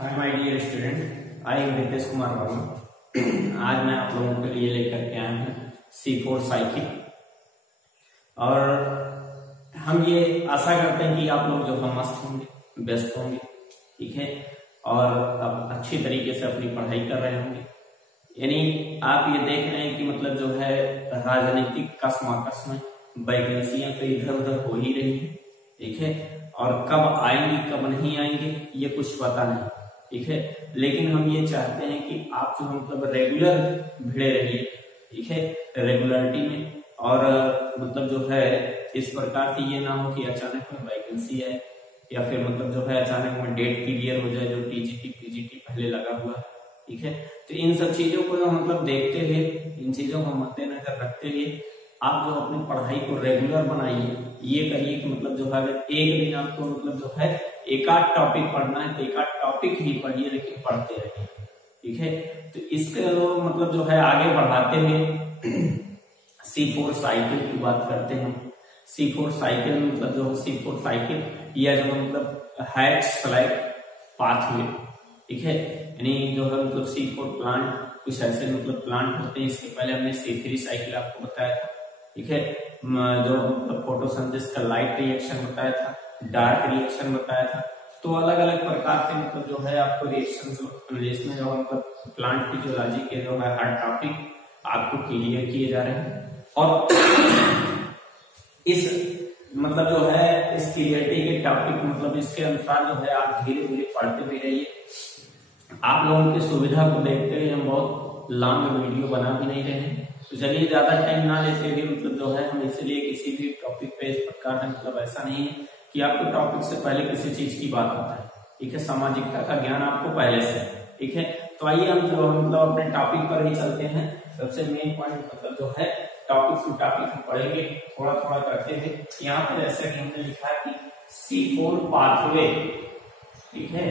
Hi my dear student, I am Ritesh Kumar Verma. आज मैं आप लोगों के लिए लेकर के आया हूँ C4 साइकिल। और हम ये आशा करते हैं कि आप लोग जो है मस्त होंगे, व्यस्त होंगे, ठीक है, और अब अच्छी तरीके से अपनी पढ़ाई कर रहे होंगे। यानी आप ये देख रहे हैं कि मतलब जो है राजनीतिक कसमाकस में वैकेंसियां तो इधर उधर हो ही रही है, ठीक है, और कब आएंगी कब नहीं आएंगे ये कुछ पता नहीं, ठीक है। लेकिन हम ये चाहते हैं कि आप जो मतलब रेगुलर भिड़े रहिए, ठीक है, रेगुलरिटी में। और मतलब जो है इस प्रकार की ये ना हो कि अचानक में वैकेंसी है या फिर मतलब जो है अचानक में डेट क्लियर हो जाए, जो टीजीटी पीजीटी पहले लगा हुआ है, ठीक है। तो इन सब चीजों को मतलब देखते हुए, इन चीजों को मद्देनजर रखते हुए आप जो अपनी पढ़ाई को रेगुलर बनाइए। ये करिए कि मतलब जो है अगर एक दिन आपको मतलब जो है एक आध टॉपिक पढ़ना है तो एक आध टॉपिक ही पढ़िए, लेकिन पढ़ते रहिए, ठीक है। तो इसके मतलब जो है आगे बढ़ाते हुए C4 साइकिल की बात करते हैं। C4 साइकिल मतलब जो C4 साइकिल या जो मतलब हैच सेलेक्ट पाथवे, ठीक है, यानी जो है मतलब C4 प्लांट कुछ ऐसे मतलब प्लांट होते हैं। इसके पहले हमने C3 साइकिल आपको बताया था, ठीक है, जो मतलब फोटोसिंथेसिस का लाइट रिएक्शन बताया था, डार्क रिएक्शन बताया था। तो अलग अलग प्रकार के मतलब जो है आपको रिएक्शन में जो मतलब प्लांट फिजियोलॉजी के जो है हर टॉपिक आपको क्लियर किए जा रहे हैं। और इस मतलब जो है इस क्लियरिटी के टॉपिक मतलब इसके अनुसार जो है आप धीरे धीरे पढ़ते भी रहिए। आप लोगों की सुविधा को देखते हुए हम बहुत लंबा वीडियो बना भी नहीं रहे हैं, तो चलिए ज्यादा टाइम ना लेते हुए मतलब जो है हम इसलिए किसी भी टॉपिक पे इस प्रकार का मतलब ऐसा नहीं है कि आपको टॉपिक से पहले किसी चीज की बात होता है, ठीक है, सामाजिकता का ज्ञान आपको पहले से, ठीक है। तो आइए हम जो मतलब अपने टॉपिक पर ही चलते हैं। सबसे मेन पॉइंट मतलब जो है टॉपिक टू टॉपिक हम पढ़ेंगे थोड़ा थोड़ा करते हुए। यहाँ पे जैसे कि हमने लिखा है कि C4 पाथवे, ठीक है।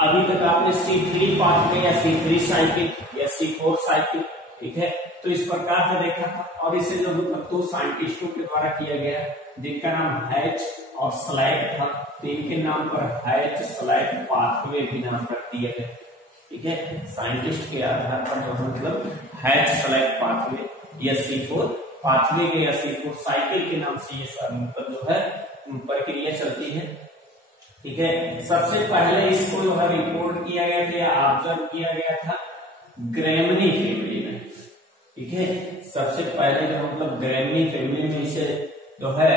अभी तक आपने C3 पाथवे या C3 साइकिल या C4 साइकिल, ठीक है, तो इस प्रकार से देखा था। और इसे जो मतलब दो साइंटिस्टों के द्वारा किया गया जिनका नाम हैच और स्लैट था, तो इनके नाम पर हैच स्लैट पाथवे भी नाम रख दिया गया, ठीक है। साइंटिस्ट के आधार पर जो मतलब हैच स्लैट पाथवे या C4 पाथवे के या C4 साइकिल के नाम से ये मतलब जो है प्रक्रिया चलती है, ठीक है। सबसे पहले इसको जो है रिपोर्ट किया गया था या ऑब्जर्व किया गया था ग्रेमनी फैमिली में, ठीक है। सबसे पहले जो मतलब ग्रेमनी फैमिली में इसे जो है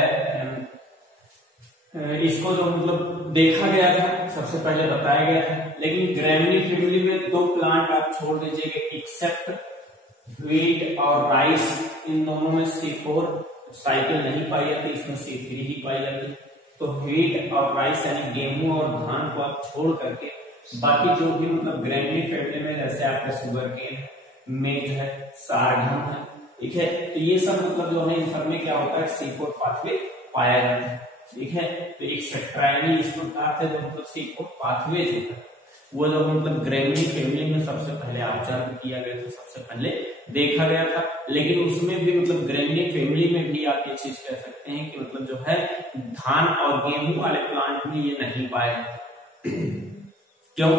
इसको जो मतलब देखा गया था, सबसे पहले बताया गया था। लेकिन ग्रेमनी फैमिली में दो प्लांट आप छोड़ दीजिएगा, एक्सेप्ट व्हीट और राइस, इन दोनों में C4 साइकिल नहीं पाई जाती, इसमें C3 ही पाई जाती। तो व्हीट और राइस यानी गेहूं और धान को आप छोड़ करके बाकी जो भी मतलब ग्रेमनी फैमिली में जैसे आपका शुगर केन, मेज है, सारघम है, ठीक है, तो ये सब मतलब जो है इनमें क्या होता है C4 पाथवे पाया जाता है, ठीक है। तो एक सेक्ट्राइनी इस प्रकार से जो मतलब C4 पाथवे जो है वो जो मतलब ग्रेमनी फैमिली में सबसे पहले ऑब्जर्व किया गया था, सबसे पहले देखा गया था। लेकिन उसमें भी मतलब ग्रेमनी फैमिली में भी आप ये चीज कह सकते हैं कि मतलब जो है धान और गेहूं वाले प्लांट में ये नहीं पाया जाता। क्यों?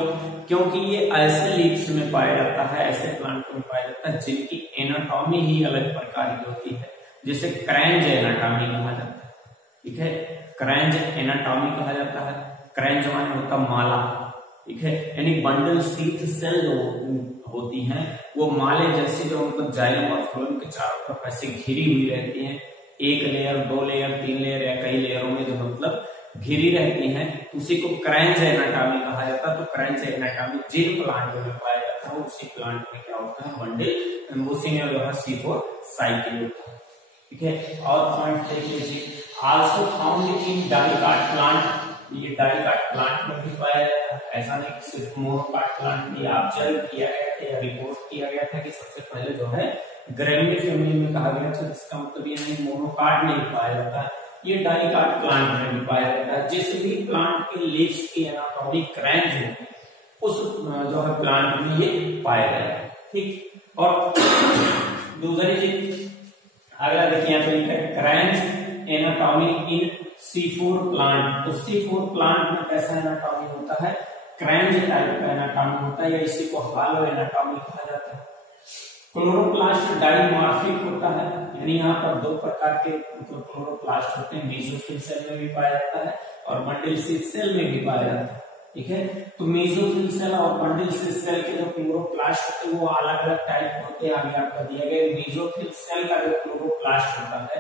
क्योंकि ये ऐसे लीव्स में पाया जाता है, ऐसे प्लांट में पाया जाता है जिनकी एनाटॉमी ही अलग प्रकार की होती है, जिसे क्रैंज एनाटॉमी कहा जाता है, ठीक है। क्रैंज एनाटॉमी कहा जाता है। क्रैंज माने होता माला, ठीक है, यानी बंडल शीथ सेल जो होती हैं वो माले जैसे जो मतलब जाइलम और फ्लोएम के चारों तरफ ऐसे घिरी हुई रहती हैं, एक लेयर, दो लेयर, तीन लेयर या कई लेयरों में जो मतलब घिरी रहती हैं, उसी को क्रैंज एनाटॉमी कहा जाता है। तो क्रैंज एनाटॉमी जिन प्लांट में पाया जाता है उसी प्लांट में क्या होता है बंडल, उसी में जो है C4 साइकिल होता है, ठीक है। और पॉइंट देख लीजिए, also found in dicot plant, ये डाइकाट प्लांट में भी पाया जाता है। ऐसा नहीं कि सिर्फ मोनोकाट प्लांट में ऑब्जर्व किया गया था या रिपोर्ट किया गया था कि सबसे पहले जो है ग्रेमनी फैमिली में कहा गया था, जिसका मतलब ये नहीं मोनोकाट में पाया जाता है, ये डाइकाट प्लांट में भी पाया जाता है। जिस भी प्लांट के लीव्स की एनाटॉमी क्रैंज होती है उस जो है प्लांट में ये पाया जाता है, ठीक। और दूसरी चीज अगला देखिए यहाँ पे लिखा है क्रैंज एनाटॉमी इन C4 प्लांट। तो C4 प्लांट में कैसा एनाटॉमी होता है क्रेंज टाइप का एनाटॉमी होता है या इसी को हालो एनाटॉमी कहा जाता है। क्लोरोप्लास्ट डाइमॉर्फिक होता है, यानी यहाँ पर दो प्रकार के मतलब क्लोरोप्लास्ट होते हैं, मेसोफिल सेल में भी पाया जाता है और बंडल शीथ सेल में भी पाया जाता है। ठीक है, तो मेसोफिल सेल और बंडल शीथ सेल के जो क्लोरोप्लास्ट होते हैं वो अलग अलग टाइप होते हैं। आगे आपको दिया गया मेसोफिल सेल का जो क्लोरोप्लास्ट होता है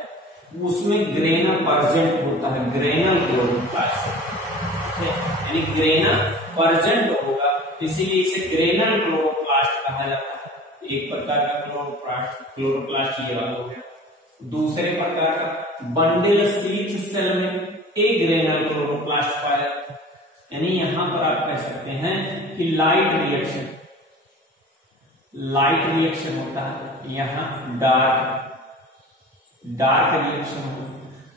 उसमें ग्रेना परजेंट होता है, ग्रेनल क्लोरोप्लास्ट, यानी ग्रेना परजेंट होगा, इसीलिए इसे ग्रेनल क्लोरोप्लास्ट कहा जाता है। एक प्रकार का क्लोरोप्लास्ट ये वाला हो गया। दूसरे प्रकार का बंडल शीथ सेल में एग्रेनल क्लोरोप्लास्ट पाया जाता है, यानी यहां पर आप कह सकते हैं कि लाइट रिएक्शन होता है, यहाँ डार्क रिएक्शन होता है,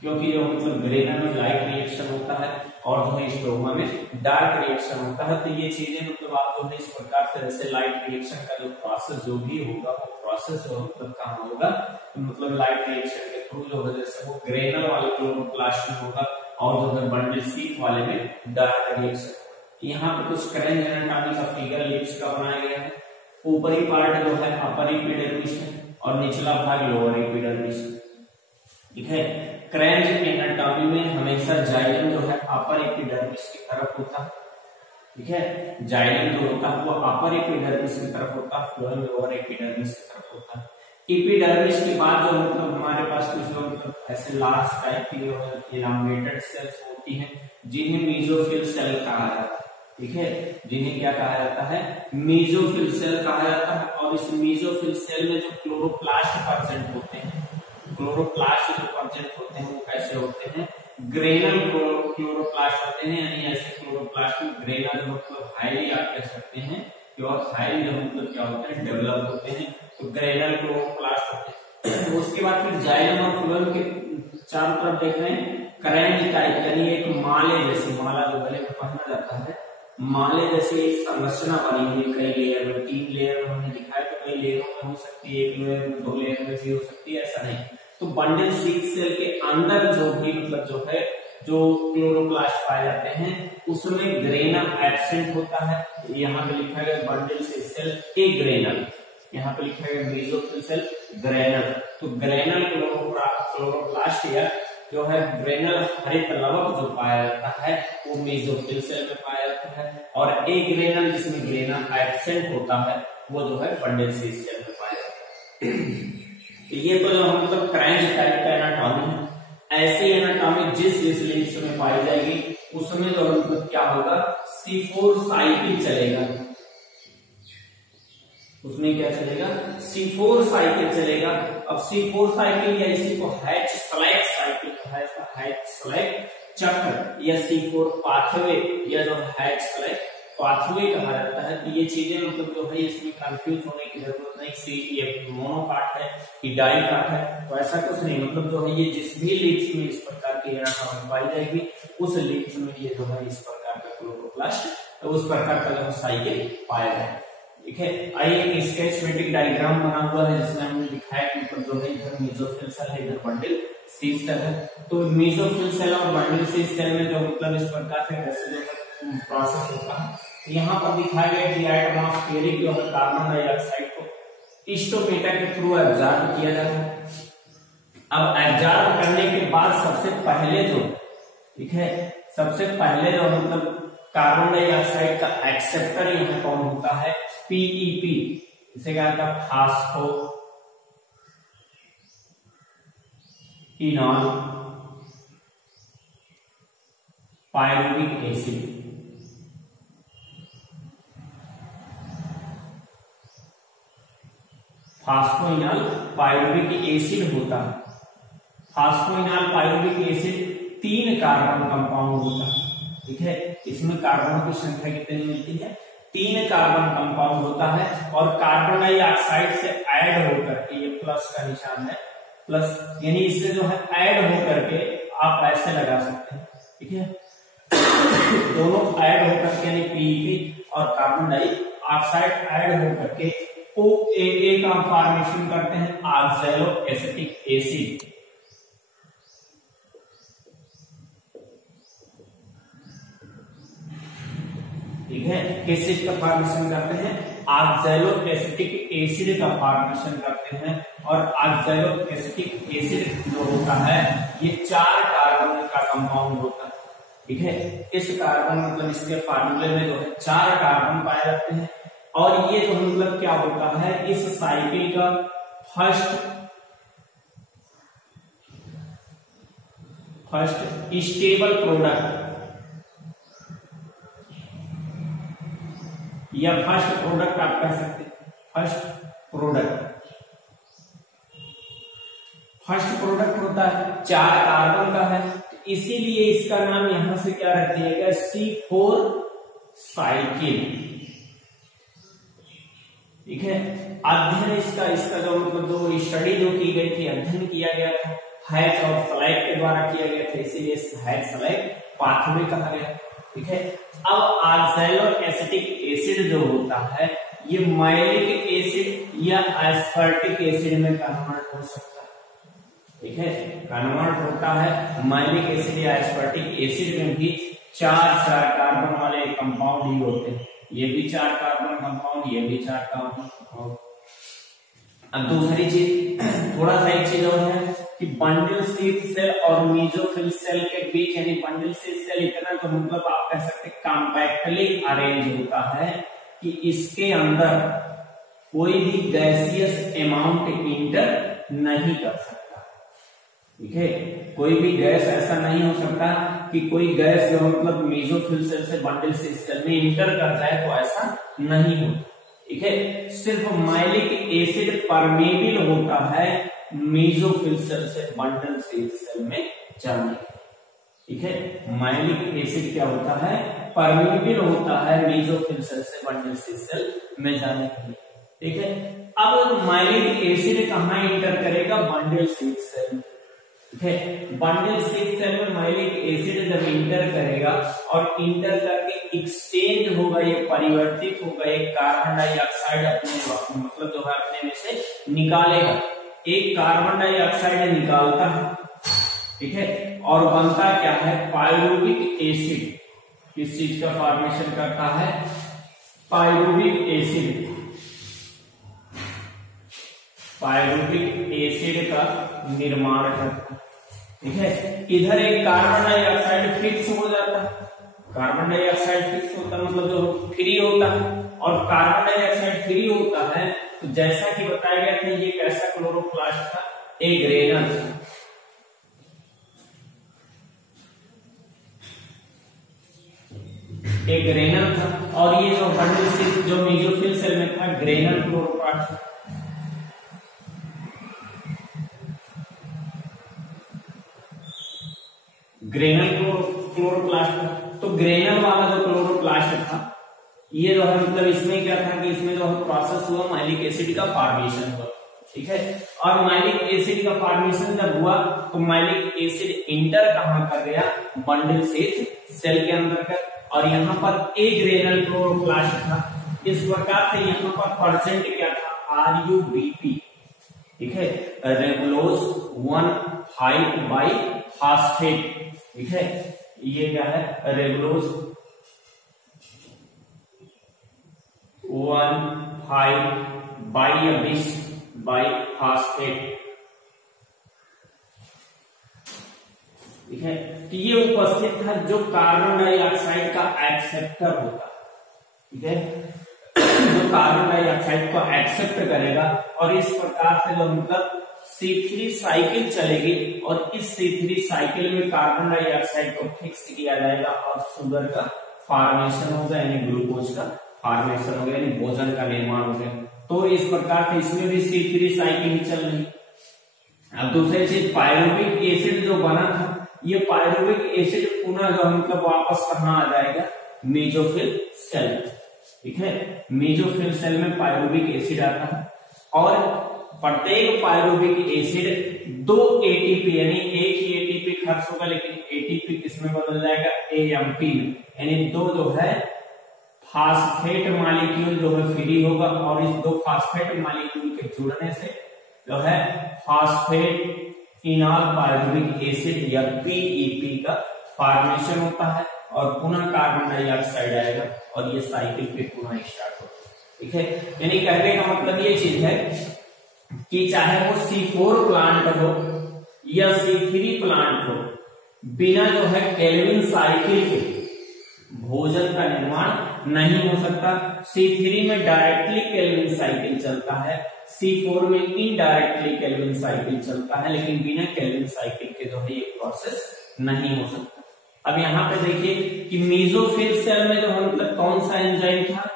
क्योंकि जो मतलब ग्रेना में लाइट रिएक्शन होता है और जो है स्ट्रोमा में डार्क रिएक्शन होता है। तो ये चीजें मतलब आप जो है इस प्रकार से जैसे लाइट रिएक्शन का जो प्रोसेस जो भी होगा वो प्रोसेस जो मतलब कहाँ होगा, तो मतलब लाइट रिएक्शन के थ्रू जो है जैसे वो ग्रेनल वाले क्लोरोप्लास्ट में होगा और जो है बंडल शीथ वाले में डार्क रिएक्शन। यहाँ पे कुछ क्रेंज एनाटॉमी का फिगर लीव्स का बनाया गया है। ऊपरी पार्ट जो है अपर एपिडर्मिस है और निचला भाग लोअर एपिडर्मिस है। ठीक है, क्रेंज एनाटॉमी में हमेशा जाइलम जो है अपर एपिडर्मिस की तरफ होता है। ठीक है, जाइलम जो होता है वो अपर एपिडर्मिस की तरफ होता है, फ्लोएम लोअर एपिडर्मिस की तरफ होता है। एपिडर्मिस के बाद जो मतलब हमारे पास कुछ जो मतलब ऐसे लार्ज टाइप की जो है इलांगेटेड सेल्स होती हैं जिन्हें मेसोफिल सेल कहा जाता है। ठीक है, जिन्हें क्या कहा जाता है, मेसोफिल सेल कहा जाता है। और इस मेसोफिल सेल में जो क्लोरोप्लास्ट प्रेजेंट होते हैं, क्लोरोप्लास्ट जो प्रेजेंट होते हैं वो कैसे होते हैं, ग्रेनल क्लोरोप्लास्ट होते हैं, यानी ऐसे क्लोरोप्लास्ट में ग्रेनल जो मतलब हाईली आप कह सकते हैं कि और हाईली जो मतलब क्या होते हैं डेवलप होते हैं, तो ग्रेनल क्लोरोप्लास्ट होते हैं। उसके बाद फिर जाइलम और फ्लोएम के चारों तरफ देख रहे हैं क्रेंज टाइप, यानी एक माले जैसी, माला जो गले में पहना जाता है, माले जैसी संरचना बनी हुई कई लेयर में, 3 लेयर में हमने दिखाया, तो कई लेयरों में हो सकती है, 1 लेयर में 2 लेयर में भी हो सकती है, ऐसा नहीं। तो बंडल शीथ सेल के अंदर जो भी मतलब जो है जो क्लोरोप्लास्ट पाए जाते हैं उसमें ग्रेना एब्सेंट होता है। यहाँ पे लिखा गया बंडल शीथ सेल एग्रेनल, यहाँ पे लिखा गया मेसोफिल सेल ग्रेनल। तो ग्रेनल क्लोरोप्लास्ट या जो है ग्रेनल हरित लवक जो पाया जाता है वो मेसोफिल सेल में पाया जाता है, और एग्रेनल जिसमें ग्रेना एब्सेंट होता है वो जो है बंडल शीथ सेल में पाया जाता है। ये तो जो मतलब क्रेंज टाइप का एनाटॉमी है। ऐसी एनाटॉमी जिस लीव्स में पाई जाएगी उसमें जो मतलब क्या होगा, C4 साइकिल चलेगा, उसमें क्या चलेगा, C4 साइकिल चलेगा। अब C4 साइकिल या इसी को हैच स्लैग साइकिल कहा जाता है, हैच स्लैग चक्र या C4 पाथवे या जो हैच स्लैग पाथवे कहा जाता है। तो ये चीजें मतलब जो है इसमें कंफ्यूज होने की जरूरत नहीं, सी ये मोनोकाट है कि डाइकाट है, तो ऐसा कुछ नहीं। मतलब जो है ये जिस भी लीव्स में इस प्रकार की एनाटॉमी पाई जाएगी उस लीव्स में ये जो है इस प्रकार का क्लोरोप्लास्ट, तो उस प्रकार का जो साइकिल पाया जाए। ठीक है, आइए इसका स्कीमेटिक डायग्राम बना हुआ है जिसमें हमने दिखाया कि मतलब जो है इधर मेसोफिल सेल है, इधर बंडल शीथ सेल है। तो मेसोफिल सेल और बंडल शीथ सेल में जो मतलब इस प्रकार से कैसे जो प्रोसेस होता है, यहाँ पर दिखाया गया कि एटमॉस्फेरिक जो है कार्बन डाइऑक्साइड को स्टोमेटा के थ्रू एब्जॉर्ब किया जाता है। अब एब्जॉर्ब करने के बाद सबसे पहले जो, ठीक है, सबसे पहले जो मतलब कार्बन डाइऑक्साइड का एक्सेप्टर यहाँ कौन होता है, पीईपी, इसे क्या होता है, phosphoenol pyruvic acid. Phosphoenol pyruvic acid होता है। Phosphoenol pyruvic acid 3 carbon compound होता है। ठीक है, इसमें कार्बन की संख्या कितनी मिलती है, 3 कार्बन कंपाउंड होता है। और कार्बन डाइऑक्साइड से ऐड होकर के, ये प्लस का निशान है, प्लस यानी इससे जो है ऐड होकर के आप ऐसे लगा सकते हैं। ठीक है, दोनों ऐड होकर के यानी पीईपी और कार्बन डाइऑक्साइड ऐड होकर के OAA का फॉर्मेशन करते हैं, ऑक्सैलो एसिटिक एसिड। ठीक है, किस चीज का फॉर्मेशन करते हैं, ऑक्सैलोएसिटिक एसिड का फॉर्मेशन करते हैं। और ऑक्सैलोएसिटिक एसिड जो होता है ये 4 कार्बन का कंपाउंड होता है। ठीक है, इस कार्बन मतलब इसके फार्मूले में जो है 4 कार्बन पाए जाते हैं। और ये जो मतलब क्या होता है, इस साइकिल का फर्स्ट स्टेबल प्रोडक्ट या फर्स्ट प्रोडक्ट आप कह सकते हैं। फर्स्ट प्रोडक्ट होता है 4 कार्बन का है, इसीलिए इसका नाम यहां से क्या रख दिया गया, C4 साइकिल। ठीक है, अध्ययन इसका जो मतलब जो स्टडी जो की गई थी, अध्ययन किया गया था हैच और फ्लैग के द्वारा किया गया था, इसीलिए हैच फ्लैग पाथवे कहा गया। ठीक है, अब ऑक्सैलोएसिटिक एसिड जो होता है ये मैलिक एसिड या एस्पर्टिक एसिड में कन्वर्ट हो सकता है। ठीक है, कन्वर्ट होता है मैलिक एसिड या एस्पर्टिक एसिड में भी 4 कार्बन वाले कंपाउंड ही होते हैं। ये भी 4 कार्बन कंपाउंड, ये भी 4 कार्बन कंपाउंड। अब दूसरी चीज, थोड़ा सा एक चीज और है कि बंडल शीथ सेल और मीजोफिल सेल के बीच, यानी बंडल शीथ सेल इतना तो मतलब आप कह सकते हैं कॉम्पैक्टली अरेंज होता है कि इसके अंदर कोई भी गैसियस अमाउंट इंटर नहीं कर सकता। ठीक है, कोई भी गैस ऐसा नहीं हो सकता कि कोई गैस जो मतलब मीजोफिल सेल से बंडल शीथ सेल में इंटर कर जाए, तो ऐसा नहीं होता। ठीक है, सिर्फ मैलिक एसिड परमेबल होता है मीजोफिल सेल से बंडल शीथ सेल में जाने के। ठीक है, मैलिक एसिड क्या होता है, परमेबल होता है मीजोफिल सेल से बंडल शीथ सेल में जाने के लिए। ठीक है, अब मैलिक एसिड कहां इंटर करेगा, बंडल शीथ सेल में। ठीक है, बंडल शीथ सेल में मैलिक एसिड जब इंटर करेगा और इंटर करके एक्सचेंज होगा, ये परिवर्तित होगा, एक कार्बन डाइऑक्साइड अपने मतलब जो है अपने में से निकालेगा, एक कार्बन डाइऑक्साइड निकालता है। ठीक है, और बनता क्या है, पायरुविक एसिड। किस चीज का फॉर्मेशन करता है, पायरुविक एसिड। पायरुविक एसिड का निर्माण करता है। ठीक है, इधर एक कार्बन डाइऑक्साइड फिक्स हो जाता है। कार्बन डाइऑक्साइड फिक्स होता है मतलब जो फ्री होता है, और कार्बन डाइऑक्साइड फ्री होता है तो जैसा कि बताया गया था ये कैसा क्लोरोप्लास्ट था, एग्रेनल। एग्रेनल था, और ये जो बंडल शीथ जो मीजोफिल सेल में था, ग्रेनल क्लोरोप्लास्ट। Granal chloroplast. तो ग्रेनल वाला जो क्लोरोप्लास्ट था ये जो है मतलब इसमें क्या था कि इसमें जो है प्रोसेस हुआ, मैलिक एसिड का फॉर्मेशन हुआ। ठीक है, और मैलिक एसिड का फॉर्मेशन जब हुआ तो मैलिक एसिड इंटर कहां कर गया, बंडल शीथ सेल के अंदर कर, और यहाँ पर ए ग्रेनल क्लोरोप्लास्ट था। इस प्रकार से यहाँ पर परसेंट क्या था, RuBP। ठीक है, रेगुलोज 1,5-बाइफॉस्फेट। ठीक है, ये क्या है, रेगुलोज 1,5-बाइफॉस्फेट। ठीक है, तो ये उपस्थित था जो कार्बन डाइऑक्साइड का एक्सेप्टर होता। ठीक है, जो कार्बन डाइऑक्साइड को एक्सेप्ट करेगा, और इस प्रकार से जो मतलब C3 साइकिल चलेगी, और इस C3 साइकिल में कार्बन डाइऑक्साइड को फिक्स किया जाएगा और शुगर का फॉर्मेशन होगा, यानी ग्लूकोज का फॉर्मेशन हो गया, यानी भोजन का निर्माण हो गया। तो इस प्रकार से इसमें भी C3 साइकिल ही चल रही। अब दूसरी चीज, पायरुविक एसिड जो बना था, ये पायरुविक एसिड पुनः जो मतलब वापस कहाँ आ जाएगा, मेजोफिल सेल। ठीक है, मेजोफिल सेल में पायरुविक एसिड आता है, और प्रत्येक पायरुविक एसिड 2 ATP, यानी एक ही ATP खर्च होगा, लेकिन ATP किसमें बदल जाएगा, AMP में, यानी 2 जो है फास्फेट मॉलिक्यूल जो है फ्री होगा, और इस 2 फास्फेट मॉलिक्यूल के जुड़ने से जो है फास्फेट इनॉल पायरुविक एसिड या PEP का फॉर्मेशन होता है, और पुनः कार्बन डाइऑक्साइड आएगा और ये साइकिल फिर पुनः स्टार्ट होगा। ठीक है, यानी कहने का मतलब ये चीज है कि चाहे वो C4 प्लांट हो या C3 प्लांट हो, बिना जो है केल्विन साइकिल के भोजन का निर्माण नहीं हो सकता। C3 में डायरेक्टली केल्विन साइकिल चलता है, C4 में इनडायरेक्टली केल्विन साइकिल चलता है, लेकिन बिना केल्विन साइकिल के जो है ये प्रोसेस नहीं हो सकता। अब यहाँ पे देखिए कि मेसोफिल सेल में जो है मतलब कौन सा एंजाइम था,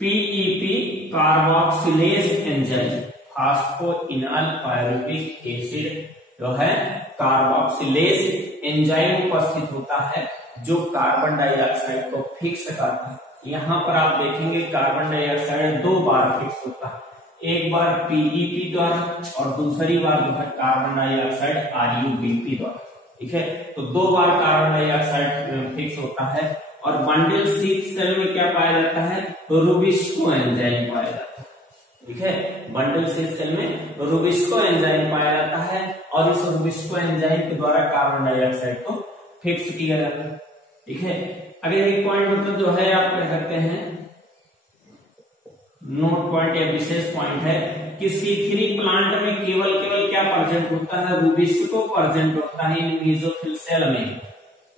PEP carboxylase enzyme, phosphoenol pyruvic acid जो है कार्बोक्सिलेज एंजाइम उपस्थित होता है जो कार्बन डाइऑक्साइड को फिक्स करता है। यहाँ पर आप देखेंगे कार्बन डाइऑक्साइड 2 बार फिक्स होता है, एक बार PEP द्वारा और दूसरी बार जो है कार्बन डाइऑक्साइड RUBP द्वारा। ठीक है, तो 2 बार कार्बन डाइऑक्साइड फिक्स होता है। और बंडल शीथ सेल में क्या पाया जाता है, रुबिस्को एंजाइम पाया जाता है। ठीक है, बंडल शीथ सेल में रुबिस्को एंजाइम पाया जाता है और इस रुबिस्को एंजाइम के द्वारा कार्बन डाइऑक्साइड को फिक्स किया जाता है। ठीक है, अगर एक पॉइंट मतलब जो है आप क्या करते हैं, नोट पॉइंट या विशेष पॉइंट है कि C3 प्लांट में केवल क्या प्रेजेंट होता है, रुबिस्को प्रेजेंट होता है इन मेसोफिल सेल में।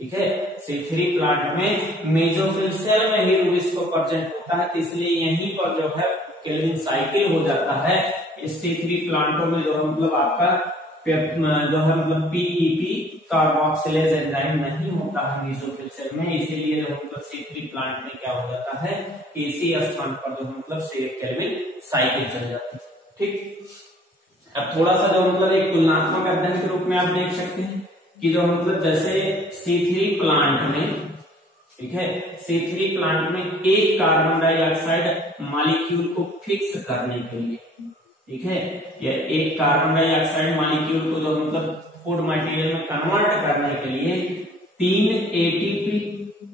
ठीक है, C3 प्लांट में मेसोफिल सेल में ही रुबिस्को प्रेजेंट होता है, तो इसलिए यहीं पर जो है केल्विन साइकिल हो जाता है। इस C3 प्लांटों में जो है मतलब आपका जो है मतलब PEP कार्बोक्सिलेज एंजाइम नहीं होता है मेसोफिल सेल में, इसीलिए जो मतलब C3 प्लांट में क्या हो जाता है कि इसी स्थान पर जो मतलब केल्विन साइकिल चल जाती है। ठीक, अब थोड़ा सा जो मतलब एक तुलनात्मक अध्ययन के रूप में आप देख सकते हैं कि जो मतलब जैसे C3 प्लांट में, ठीक है, C3 प्लांट में एक कार्बन डाइऑक्साइड मॉलिक्यूल को फिक्स करने के लिए, ठीक है, या एक कार्बन डाइऑक्साइड मॉलिक्यूल को जो मतलब फूड मटेरियल में कन्वर्ट करने के लिए 3 ATP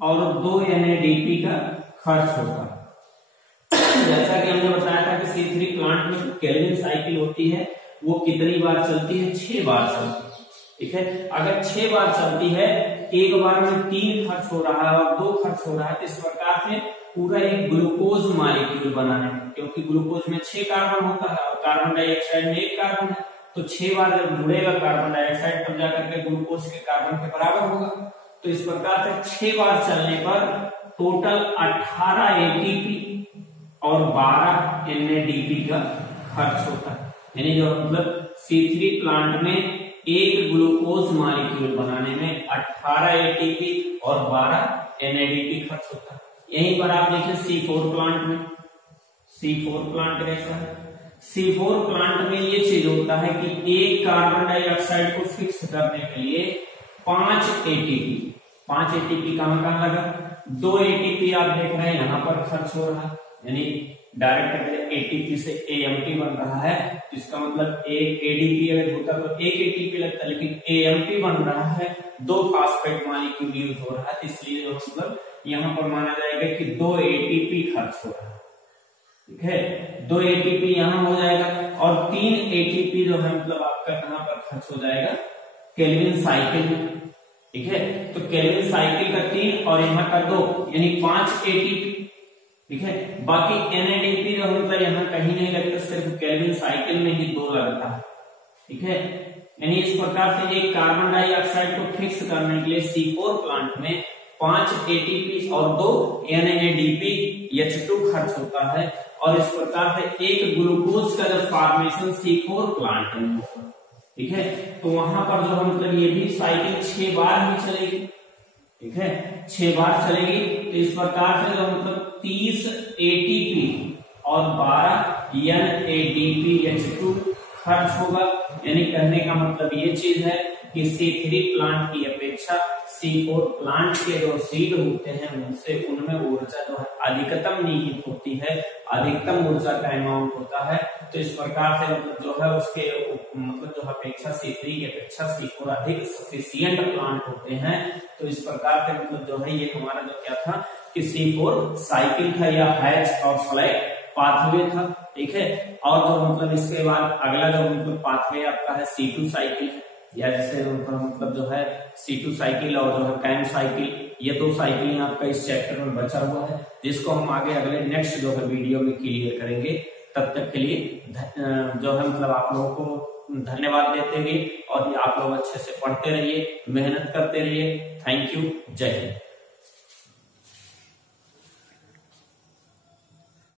और 2 NADP का खर्च होता है। जैसा कि हमने बताया था कि C3 प्लांट में केल्विन साइकिल होती है वो कितनी बार चलती है, 6 बार चलती है। ठीक है, अगर 6 बार चलती है, एक बार में 3 खर्च हो रहा है और 2 खर्च हो रहा है, तो इस प्रकार से पूरा एक ग्लूकोज मॉलिक्यूल बनाने में, क्योंकि ग्लूकोज में 6 कार्बन होता है और कार्बन डाइऑक्साइड में 1 कार्बन है, तो 6 बार जब जुड़ेगा कार्बन डाइऑक्साइड तब जाकर के ग्लूकोज के कार्बन के बराबर होगा। तो इस प्रकार से 6 बार चलने पर टोटल 18 ATP और 12 NADP का खर्च होता है। यानी जो मतलब C3 प्लांट में एक ग्लूकोज मॉलिक्यूल बनाने में 18 ATP और 12 NADP खर्च होता है। यहीं पर आप देखिए C4 प्लांट में, C4 प्लांट कैसा है, C4 प्लांट में ये चीज होता है कि एक कार्बन डाइऑक्साइड को फिक्स करने के लिए 5 ATP कहां लगा, 2 ATP आप देख रहे हैं यहाँ पर खर्च हो रहा है, यानी डायरेक्ट ATP से AMP बन रहा है, तो इसका मतलब एक ADP अगर होता तो 1 ATP लगता, लेकिन AMP बन रहा है, 2 फास्फेट मॉलिक्यूल यूज हो रहा है, तो इसलिए जो मतलब यहाँ पर माना जाएगा कि 2 ATP खर्च हो रहा है। ठीक है, 2 ATP यहाँ हो जाएगा और 3 ATP जो है मतलब आपका कहाँ पर खर्च हो जाएगा, केल्विन साइकिल में। ठीक है, तो केल्विन साइकिल का 3 और यहाँ का 2 यानी 5 ATP। ठीक है, बाकी NADP जो मतलब यहाँ कहीं नहीं लगता, सिर्फ केल्विन साइकिल में ही 2 लगता है। ठीक है, यानी इस प्रकार से एक कार्बन डाइऑक्साइड को फिक्स करने के लिए C4 प्लांट में 5 ATP और 2 NADP H2 खर्च होता है, और इस प्रकार से एक ग्लूकोज का जब फॉर्मेशन C4 प्लांट में होगा, ठीक है, तो वहां पर जो मतलब ये भी साइकिल 6 बार ही चलेगी। ठीक है, 6 बार चलेगी, तो इस प्रकार से जो मतलब 30 ATP और 12 NADP H2 खर्च होगा। यानी कहने का मतलब ये चीज है कि C3 प्लांट की अपेक्षा C4 प्लांट के जो सीड होते हैं उनसे उनमें ऊर्जा जो है अधिकतम निहित होती है, अधिकतम ऊर्जा का अमाउंट होता है। तो इस प्रकार से मतलब जो है उसके मतलब जो अपेक्षा C3 की अपेक्षा C4 अधिक सफिशिएंट प्लांट होते हैं। तो इस प्रकार से मतलब जो है ये हमारा जो क्या था कि C4 साइकिल था या हैच और स्लैग पाथवे था। ठीक है, और जो मतलब इसके बाद अगला जो मतलब पाथवे आपका है C2 साइकिल, या जैसे मतलब जो है C2 साइकिल और जो है कैम साइकिल, ये तो साइकिलिंग आपका इस चैप्टर में बचा हुआ है, जिसको हम आगे अगले नेक्स्ट जो है वीडियो में क्लियर करेंगे। तब तक के लिए जो है मतलब आप लोगों को धन्यवाद देते हुए, और आप लोग अच्छे से पढ़ते रहिए, मेहनत करते रहिए। थैंक यू, जय हिंद।